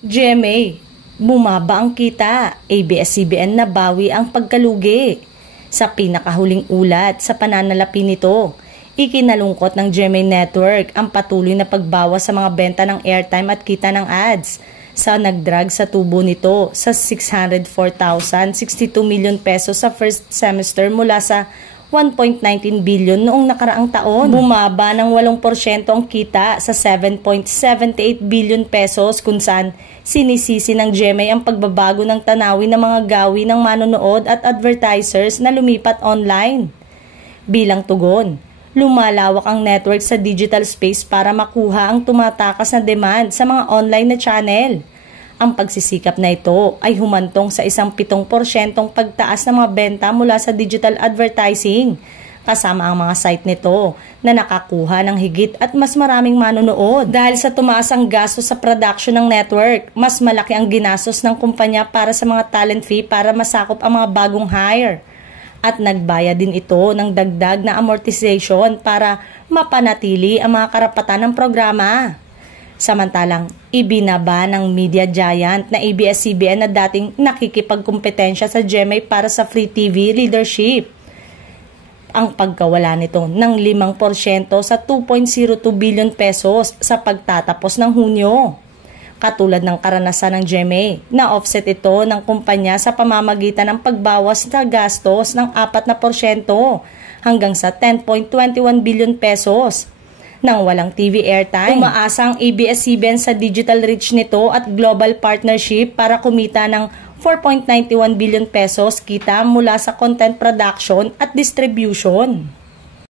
GMA, bumaba ang kita, ABS-CBN nabawi ang pagkalugi. Sa pinakahuling ulat sa pananalapi nito, ikinalungkot ng GMA Network ang patuloy na pagbawas sa mga benta ng airtime at kita ng ads sa nagdrag sa tubo nito sa 604,062 million pesos sa first semester mula sa 1.19 billion noong nakaraang taon. Bumaba ng 8% ang kita sa 7.78 billion pesos kung saan sinisisi ng GMA ang pagbabago ng tanawin ng mga gawi ng manonood at advertisers na lumipat online. Bilang tugon, lumalawak ang network sa digital space para makuha ang tumatakas na demand sa mga online na channel. Ang pagsisikap na ito ay humantong sa 17% pagtaas ng mga benta mula sa digital advertising, kasama ang mga site nito na nakakuha ng higit at mas maraming manonood. Dahil sa tumaas ang gastos sa production ng network, mas malaki ang ginastos ng kumpanya para sa mga talent fee para masakop ang mga bagong hire. At nagbayad din ito ng dagdag na amortization para mapanatili ang mga karapatan ng programa. Samantalang, ibinaba ng media giant na ABS-CBN na dating nakikipagkumpetensya sa GMA para sa free TV leadership ang pagkawala nito ng 5% sa 2.02 billion pesos sa pagtatapos ng Hunyo. Katulad ng karanasan ng GMA, na-offset ito ng kumpanya sa pamamagitan ng pagbawas na gastos ng 4% hanggang sa 10.21 billion pesos. Nang walang TV airtime, umaasa ang ABS-CBN sa digital reach nito at global partnership para kumita ng 4.91 billion pesos kita mula sa content production at distribution.